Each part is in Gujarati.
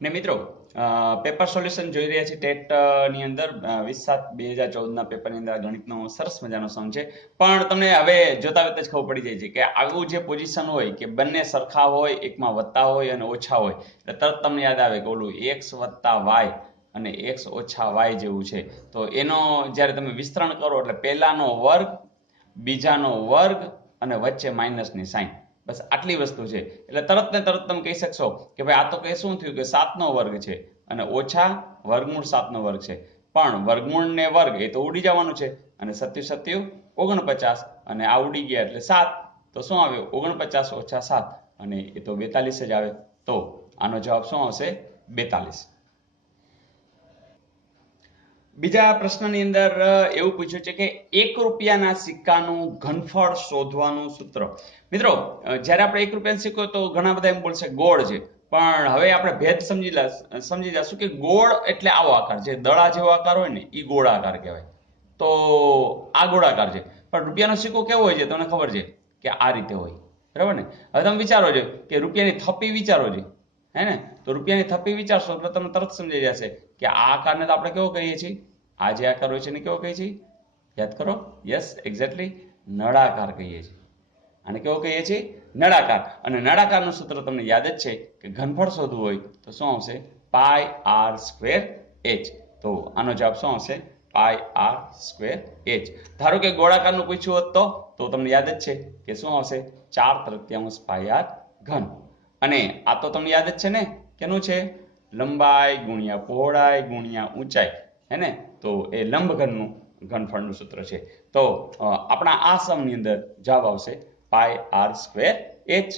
ને મિત્રો પેપર સોલ્યુશન જોઈ રહ્યા છે ટેટ ની અંદર 20/7/2014 ના પેપરની અંદર ગણિતનો સરસ મજાનો સમ છે. પણ તમને હવે જોતા જ ખબર પડી જાય છે કે આવું જે પોઝિશન હોય કે બંને સરખા હોય, એકમાં વત્તા હોય અને ઓછા હોય, એટલે તરત તમને યાદ આવે કે ઓલું x + y અને x - y જેવું છે. તો એનો જ્યારે તમે વિસ્તરણ કરો એટલે પહેલાનો વર્ગ, બીજાનો વર્ગ અને વચ્ચે માઇનસની સાઇન, બસ આટલી વસ્તુ છે. એટલે તરત ને તરત તમે કહી શકશો કે ભાઈ આ તો કે શું થયું કે 7નો વર્ગ છે અને ઓછા વર્ગમૂળ 7નો વર્ગ છે. પણ વર્ગમૂળ ને વર્ગ એ તો ઉડી જવાનું છે અને 7 × 7 = 49 અને આ ઉડી ગયા એટલે 7. તો શું આવ્યું? 49 - 7 અને એ તો 42 જ આવે. તો આનો જવાબ શું આવશે? 42. બીજા પ્રશ્નની અંદર એવું પૂછ્યું છે કે 1 રૂપિયાના સિક્કાનું ઘનફળ શોધવાનું સૂત્ર. મિત્રો જ્યારે આપણે 1 રૂપિયાનો સિક્કો તો ઘણા બધા એમ બોલશે ગોળ છે, પણ હવે આપણે ભેદ સમજી જશું કે ગોળ એટલે આવો આકાર, જે દડા જેવો આકાર હોય ને એ ગોળાકાર કહેવાય. તો આ ગોળાકાર છે, પણ રૂપિયાનો સિક્કો કેવો હોય છે તમને ખબર છે કે આ રીતે હોય, બરાબર ને? હવે તમે વિચારો છો કે રૂપિયાની થપ્પી વિચારો છો, હે ને? તો રૂપિયાની થપ્પી વિચારશો એટલે તમને તરત સમજાઈ જશે કે આ આકારને તો આપણે કેવો કહીએ છીએ? આ જે આકાર હોય છે એને કેવો કહીએ છીએ? યાદ કરો. યસ, એક્ઝેક્ટલી, નળાકાર કહીએ છીએ. આને કેવો કહીએ છીએ? નળાકાર. અને નળાકારનું સૂત્ર તમને યાદ જ છે કે ઘનફળ શોધવું હોય તો શું આવશે? πr²h. તો આનો જવાબ શું આવશે? πr²h. ધારો કે ગોળાકારનું પૂછ્યું હોત તો તમને યાદ જ છે કે શું આવશે? 4/3 πr3. અને આ તો તમને યાદ જ છે ને, કેનું છે? લંબાઈ ગુણ્યા પહોળાઈ ગુણ્યા ઊંચાઈ, હે ને? તો એ લંબઘનનું ઘનફળનું સૂત્ર છે. તો આપણા આ સમની અંદર જવાબ આવશે πr²h.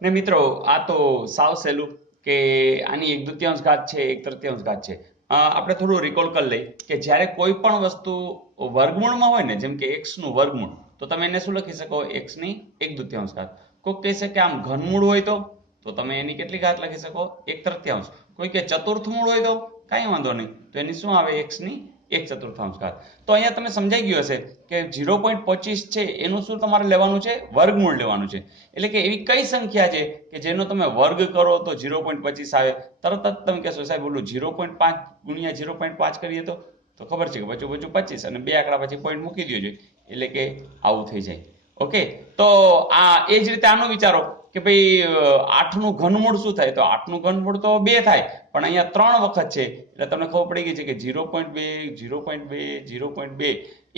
ને મિત્રો આ તો સાવ સહેલું કે આની 1/2 ઘાત છે, 1/3 ઘાત છે. આપણે થોડું રિકોલ કરી લઈએ કે જ્યારે કોઈ પણ વસ્તુ વર્ગમૂળમાં હોય ને, જેમ કે x નું વર્ગમૂળ, તો તમે એને શું લખી શકો? x ની 1/2 ઘાત. કોઈ કહેશે કે આમ ઘનમૂળ હોય તો તમે એની કેટલી ઘાત લખી શકો? 1/3. કોઈ કે ચતુર્થ મૂળ હોય તો કાંઈ વાંધો નહીં, તો એની શું આવે? x ની 1/4 ઘાત. તો અહીંયા તમે સમજાઈ ગયું હશે કે 0.25 છે એનું શું તમારે લેવાનું છે? વર્ગમૂળ લેવાનું છે. એટલે કે એવી કઈ સંખ્યા છે કે જેનો તમે વર્ગ કરો તો 0.25 આવે? તરત જ તમે કહેશો સાહેબ ઓલું 0.5 ગુણ્યા 0.5 કરીએ તો ખબર છે કે બચું 25 અને બે આંકડા પછી પોઈન્ટ મૂકી દો જોઈએ, એટલે કે આવું થઈ જાય. ઓકે, તો આ એ જ રીતે આનો વિચારો કે ભાઈ 8નું ઘનમૂળ શું થાય? તો 8નું ઘનમૂળ તો 2 થાય, પણ અહીંયા 3 વખત છે એટલે તમને ખબર પડી ગઈ છે કે 0.2 0.2 0.2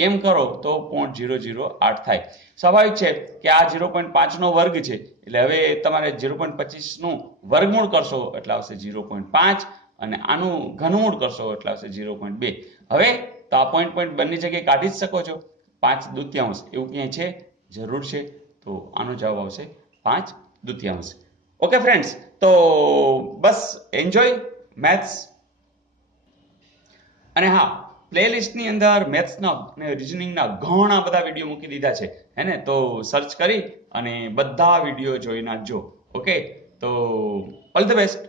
એમ કરો તો 0.008 થાય. સ્વાભાવિક છે કે આ 0.5 નો વર્ગ છે, એટલે હવે તમારે 0.25 નું વર્ગમૂળ કરશો એટલે આવશે 0.5 અને આનું ઘનમૂળ કરશો એટલે આવશે 0.2. હવે તો આ પોઈન્ટ બંને જગ્યાએ કાઢી જ શકો છો. 5/2 એવું ક્યાંય છે? જરૂર છે. તો આનો જવાબ આવશે 5/2. ઓકે ફ્રેન્ડ્સ, તો બસ એન્જોય મેથ્સ. અને હા, પ્લેલિસ્ટની અંદર મેથ્સના અને રિઝનિંગના ઘણા બધા વિડીયો મૂકી દીધા છે, હે ને? તો સર્ચ કરી અને બધા વિડીયો જોઈ નાખજો. ઓકે, તો ઓલ ધ બેસ્ટ.